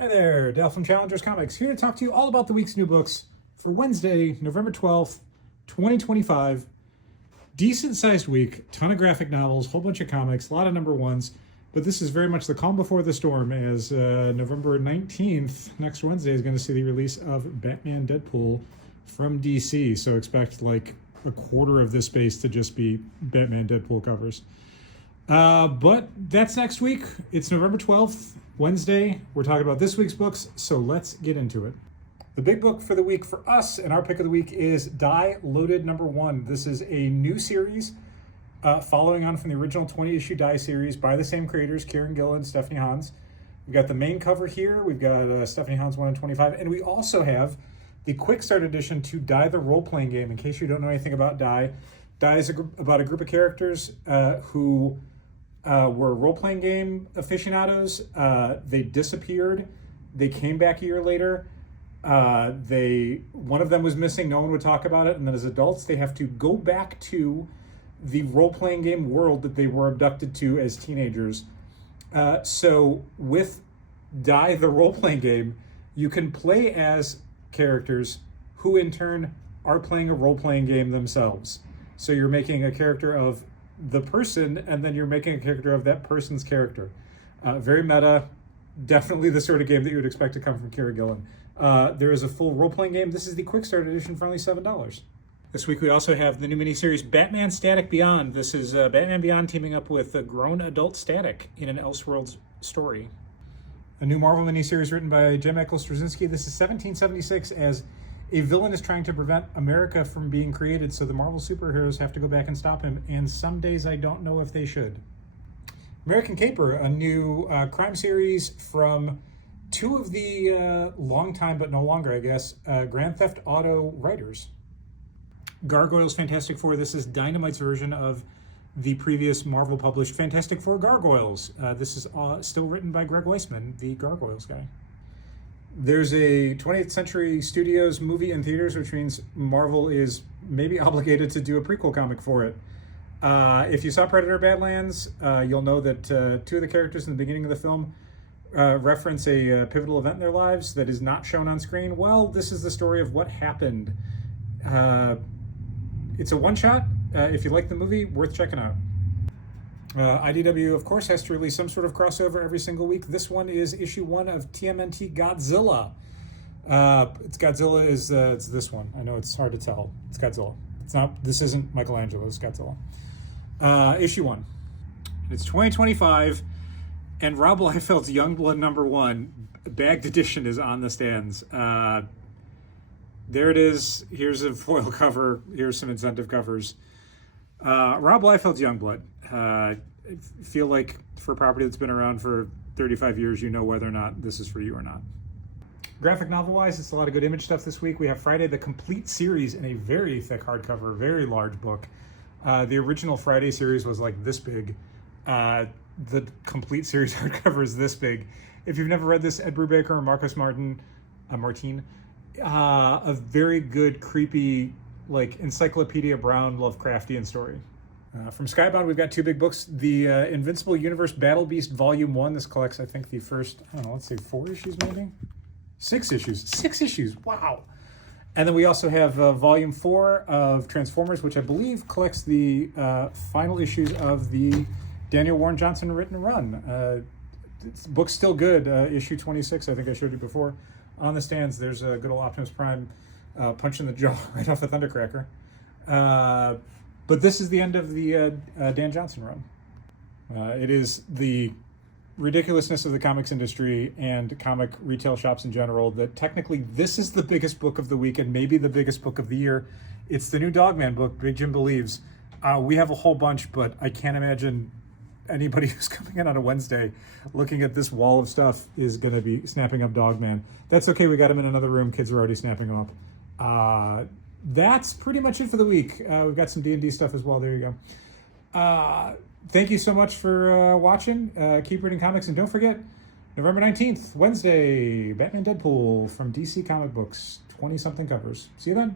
Hi there, Dale from Challengers Comics, here to talk to you all about the week's new books for Wednesday, November 12th, 2025. Decent sized week, ton of graphic novels, whole bunch of comics, a lot of number ones, but this is very much the calm before the storm as November 19th, next Wednesday, is going to see the release of Batman Deadpool from DC. So expect like a quarter of this space to just be Batman Deadpool covers. But that's next week. It's November 12th, Wednesday. We're talking about this week's books, so let's get into it. The big book for the week for us and our pick of the week is Die Loaded #1. This is a new series following on from the original 20-issue Die series by the same creators, Kieran Gillen, Stephanie Hans. We've got the main cover here. We've got Stephanie Hans 1 in 25, and we also have the quick start edition to Die the role-playing game. In case you don't know anything about Die, Die is about a group of characters who were role-playing game aficionados. They disappeared. They came back a year later. One of them was missing. No one would talk about it. And then as adults, they have to go back to the role-playing game world that they were abducted to as teenagers. So with Die, the role-playing game, you can play as characters who in turn are playing a role-playing game themselves. So you're making a character of the person, and then you're making a character of that person's character. Very meta, definitely the sort of game that you would expect to come from Kieran Gillen. There is a full role-playing game. This is the quick start edition for only $7. This week we also have the new miniseries Batman Static Beyond. This is Batman Beyond teaming up with a grown adult Static in an Elseworlds story. A new Marvel miniseries written by J. Michael Straczynski. This is 1776 as a villain is trying to prevent America from being created, so the Marvel superheroes have to go back and stop him, and some days I don't know if they should. American Caper, a new crime series from two of the long-time, but no longer, I guess, Grand Theft Auto writers. Gargoyles Fantastic Four. This is Dynamite's version of the previous Marvel-published Fantastic Four Gargoyles. This is still written by Greg Weisman, the Gargoyles guy. There's a 20th Century Studios movie in theaters, which means Marvel is maybe obligated to do a prequel comic for it. If you saw Predator Badlands, you'll know that two of the characters in the beginning of the film reference a pivotal event in their lives that is not shown on screen. Well, this is the story of what happened. It's a one-shot. If you like the movie, worth checking out. IDW, of course, has to release some sort of crossover every single week. This one is issue 1 of TMNT Godzilla. It's this one. I know it's hard to tell. It's Godzilla. It's not. This isn't Michelangelo. It's Godzilla. Issue 1. It's 2025, and Rob Liefeld's Youngblood #1 bagged edition is on the stands. There it is. Here's a foil cover. Here's some incentive covers. Rob Liefeld's Youngblood. I feel like for a property that's been around for 35 years, you know whether or not this is for you or not. Graphic novel-wise, it's a lot of good image stuff this week. We have Friday the Complete series in a very thick hardcover, very large book. The original Friday series was like this big. The Complete series hardcover is this big. If you've never read this, Ed Brubaker or Marcus Martin, a very good, creepy, like Encyclopedia Brown Lovecraftian story. From Skybound, we've got two big books. The Invincible Universe Battle Beast Volume 1. This collects, I think, the first, 4 issues maybe? 6 issues. 6 issues. Wow. And then we also have Volume 4 of Transformers, which I believe collects the final issues of the Daniel Warren Johnson written run. The book's still good. Issue 26, I think I showed you before. On the stands, there's a good old Optimus Prime punch in the jaw right off the Thundercracker. But this is the end of the Dan Johnson run. It is the ridiculousness of the comics industry and comic retail shops in general that technically this is the biggest book of the week and maybe the biggest book of the year. It's the new Dogman book, Big Jim Believes. We have a whole bunch, but I can't imagine anybody who's coming in on a Wednesday looking at this wall of stuff is going to be snapping up Dogman. That's okay. We got him in another room. Kids are already snapping him up. That's pretty much it for the week. We've got some D&D stuff as well. There you go. Thank you so much for watching. Keep reading comics. And don't forget, November 19th, Wednesday, Batman Deadpool from DC Comic Books. 20-something covers. See you then.